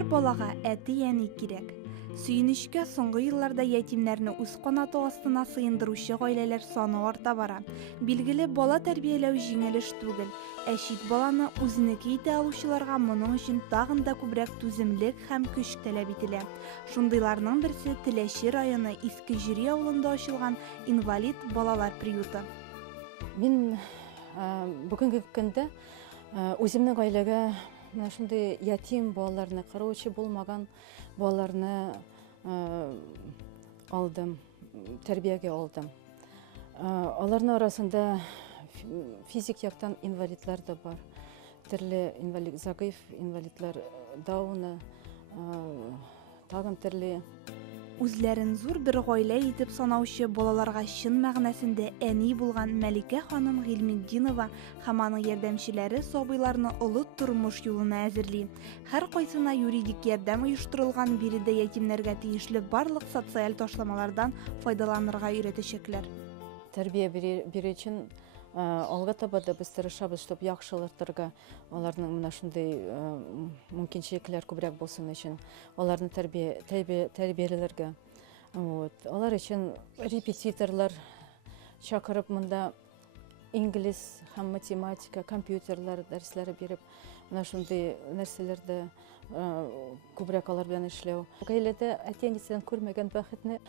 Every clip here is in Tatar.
Һәр балага әти-әни кирәк. Сөйінішкә соңгы елларда ятимнәрне үз канаты астына сыендыручы гаиләләр саны арта бара. Билгеле, бала тәрбияләү җиңел эш түгел. Ә чит баланы үзенеке итә алучыларга моның өчен тагын да күбрәк түземлек һәм көч таләп ителә. Шундыйларның берсе Теләче районы Иске Җири авылында ачылган инвалид балалар приюты. Мин бүгенге көндә үземнең гаиләгә шундый ятим балаларны, караучы булмаган балаларны алдым, тәрбиягә алдым. Аларның арасында физик яктан инвалидлар да бар. Төрле инвалид, зәгыйф инвалидлар, Дауны, тагын төрле. Үзләрен зур бер гаилә итеп санаучы балаларга чын мәгънәсендә әни булган Мәликә ханым Гыйльметдинова һәм аның ярдәмчеләре сабыйларны олы тормыш юлына әзерли. Һәр кайсына юридик ярдәм оештырылган, биредә ятимнәргә тиешле барлык социаль ташламалардан файдаланырга өйрәтәчәкләр. Тәрбия бирү өчен алга таба да без тырышабыз, чтобы яхшылартырга, аларның менә шундый мөмкинчелекләр күбрәк булсын өчен, аларны тәрбияләргә. Алар өчен репетиторлар чакырып, монда инглиз һәм математика, компьютерлар дәресләре биреп, менә шундый нәрсәләрдә күбрәк алар белән эшләү. Гаиләдә әти-әнисеннән күрмәгән бәхетне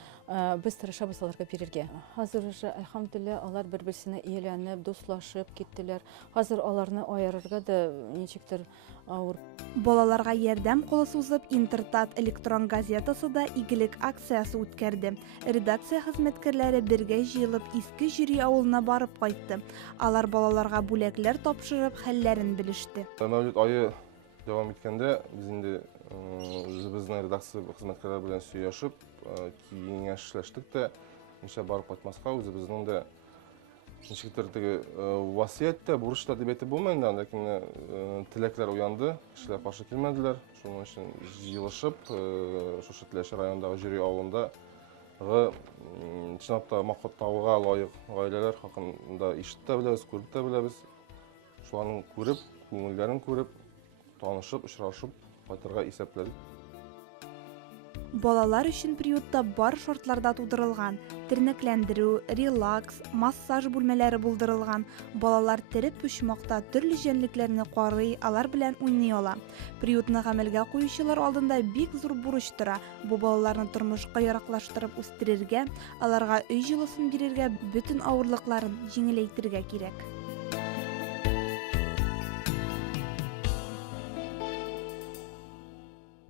без тырышабыз аларга бирергә. Хәзер уже, әлхәмдүлилlah, алар бер-берсенә ияләнеп, дуслашып киттеләр. Хәзер аларны аерырга да ничектер авыр. Балаларга ярдәм кулы сузып, Интертат электрон газетасы да игелек акциясы үткәрде. Редакция хезмәткәрләре бергә җыелып Иске Җири авылына барып кайтты. Алар балаларга бүләкләр тапшырып, хәлләрен белеште. Мәүлид айы devam etkende biz indi özümüzün redaksiya hizmetkarları bilen süyaşıp kengashleştik de inşa barıp qaytmaska özümüzün de nechiktir vasiyetde buruşta debeti bulmayın, lakin tilekler uyandı, kişiler karşı kelmediler. Şunun için yığılışıp şu Теләче rayonundагы Җири авылында чынлапта мактауга лайык гаиләләр хакында ишетеп тә беләбез, күреп тә беләбез. Шуларны күреп, күңелләрен күреп, танышып, очрашып, кайтырга исәпләдек. Балалар өчен приютта бар шартларда тудырылган. Тернәкләндерү, релакс, массаж бүлмәләре булдырылган. Балалар тереп почмакта төрле җәнлекләрне карый, алар белән уйный ала. Приютны гамәлгә куючылар алдында бик зур бурыч тора. Бу балаларны тормышка яраклаштырып үстерергә, аларга өй җылысын бирергә, бөтен авырлыкларын җиңеләйтергә кирәк.